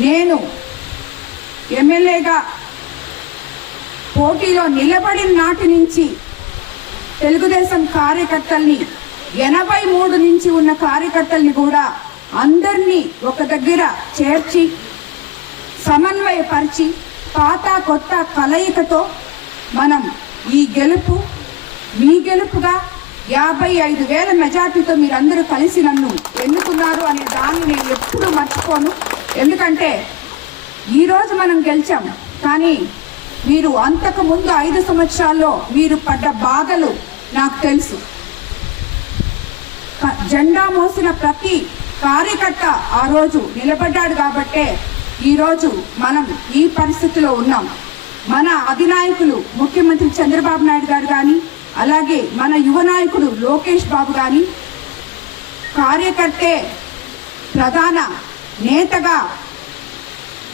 నేను ఎమ్మెల్యేగా పోటీలో నిలబడిన నాటి నుంచి తెలుగుదేశం కార్యకర్తల్ని ఎనభై మూడు నుంచి ఉన్న కార్యకర్తల్ని కూడా అందరినీ ఒక దగ్గర చేర్చి సమన్వయపరిచి పాత కొత్త కలయికతో మనం ఈ గెలుపు మీ గెలుపుగా యాభై ఐదు వేల మెజార్టీతో మీరందరూ కలిసి నన్ను ఎన్నుకున్నారు అనే దాన్ని నేను ఎప్పుడూ మర్చిపోను. ఎందుకంటే ఈరోజు మనం గెలిచాం. కానీ మీరు అంతకు ముందు ఐదు సంవత్సరాల్లో మీరు పడ్డ బాధలు నాకు తెలుసు. జెండా మోసిన ప్రతి కార్యకర్త ఆ రోజు నిలబడ్డాడు కాబట్టే ఈరోజు మనం ఈ పరిస్థితిలో ఉన్నాం. మన అధినాయకులు ముఖ్యమంత్రి చంద్రబాబు నాయుడు గారు కానీ అలాగే మన యువ నాయకుడు లోకేష్ బాబు కానీ కార్యకర్తే ప్రధాన నేతగా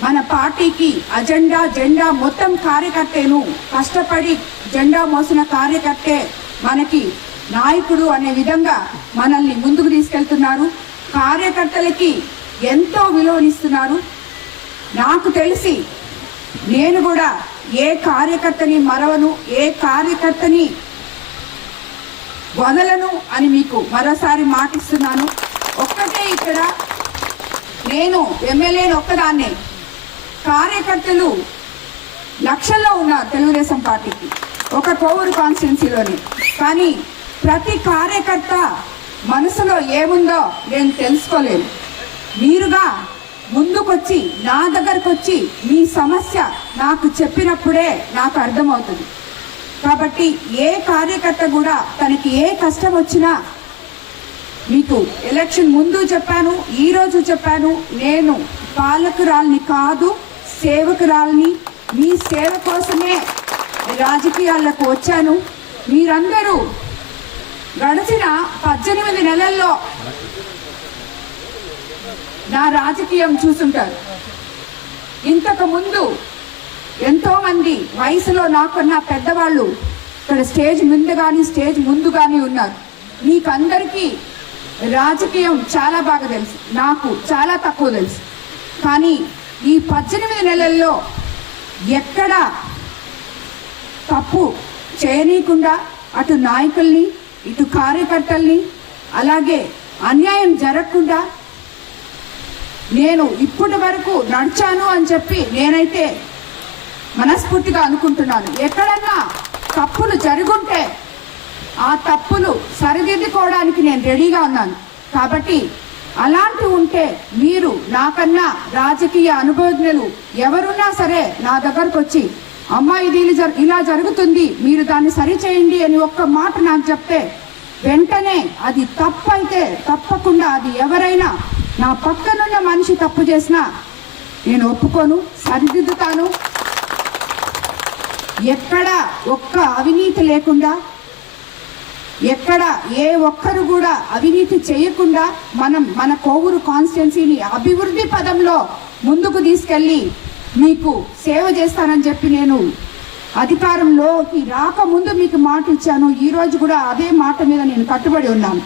మన పార్టీకి అజెండా జెండా మొత్తం కార్యకర్తను కష్టపడి జెండా మోసిన కార్యకర్తే మనకి నాయకుడు అనే విధంగా మనల్ని ముందుకు తీసుకెళ్తున్నారు. కార్యకర్తలకి ఎంతో విలువనిస్తున్నారు. నాకు తెలిసి నేను కూడా ఏ కార్యకర్తని మరవను ఏ కార్యకర్తని వదలను అని మీకు మరోసారి మాటిస్తున్నాను. ఒక్కటే ఇక్కడ నేను ఎమ్మెల్యేని ఒక్కదాన్నే. కార్యకర్తలు లక్షల్లో ఉన్నారు తెలుగుదేశం పార్టీకి ఒక కోవూరు కాన్స్టిట్యున్సీలోని. కానీ ప్రతి కార్యకర్త మనసులో ఏముందో నేను తెలుసుకోలేను. మీరుగా ముందుకొచ్చి నా దగ్గరకు వచ్చి మీ సమస్య నాకు చెప్పినప్పుడే నాకు అర్థమవుతుంది. కాబట్టి ఏ కార్యకర్త కూడా తనకి ఏ కష్టం వచ్చినా మీకు ఎలక్షన్ ముందు చెప్పాను ఈ రోజు చెప్పాను నేను పాలకురాల్ని కాదు సేవకురాల్ని మీ సేవ కోసమే రాజకీయాలకు వచ్చాను. మీరందరూ గడిచిన పద్దెనిమిది నెలల్లో నా రాజకీయం చూసుంటారు. ఇంతకు ముందు ఎంతో మంది వయసులో నాకన్నా పెద్దవాళ్ళు ఇక్కడ స్టేజ్ ముందు కానీ స్టేజ్ ముందు కానీ ఉన్నారు. మీకందరికీ రాజకీయం చాలా బాగా తెలుసు. నాకు చాలా తక్కువ తెలుసు. కానీ ఈ పద్దెనిమిది నెలల్లో ఎక్కడ తప్పు చేయనీయకుండా అటు నాయకుల్ని ఇటు కార్యకర్తల్ని అలాగే అన్యాయం జరగకుండా నేను ఇప్పటి వరకు నడిచాను అని చెప్పి నేనైతే మనస్ఫూర్తిగా అనుకుంటున్నాను. ఎక్కడన్నా తప్పులు జరుగుంటే ఆ తప్పులు సరిదిద్దుకోవడానికి నేను రెడీగా ఉన్నాను. కాబట్టి అలాంటి ఉంటే మీరు నాకన్నా రాజకీయ అనుభవజ్ఞులు ఎవరున్నా సరే నా దగ్గరకు వచ్చి అమ్మా ఇది ఇలా జరు- ఇలా జరుగుతుంది మీరు దాన్ని సరిచేయండి అని ఒక్క మాట నాకు చెప్తే వెంటనే అది తప్పు అయితే తప్పకుండా అది ఎవరైనా నా పక్కనున్న మనిషి తప్పు చేసినా నేను ఒప్పుకోను సరిదిద్దుతాను. ఎక్కడ ఒక్క అవినీతి లేకుండా ఎక్కడ ఏ ఒక్కరు కూడా అవినీతి చేయకుండా మనం మన కోవూరు కాన్స్టిట్యున్సీని అభివృద్ధి పదంలో ముందుకు తీసుకెళ్ళి మీకు సేవ చేస్తానని చెప్పి నేను అధికారంలోకి రాకముందు మీకు మాట ఇచ్చాను ఈరోజు కూడా అదే మాట మీద నేను కట్టుబడి ఉన్నాను.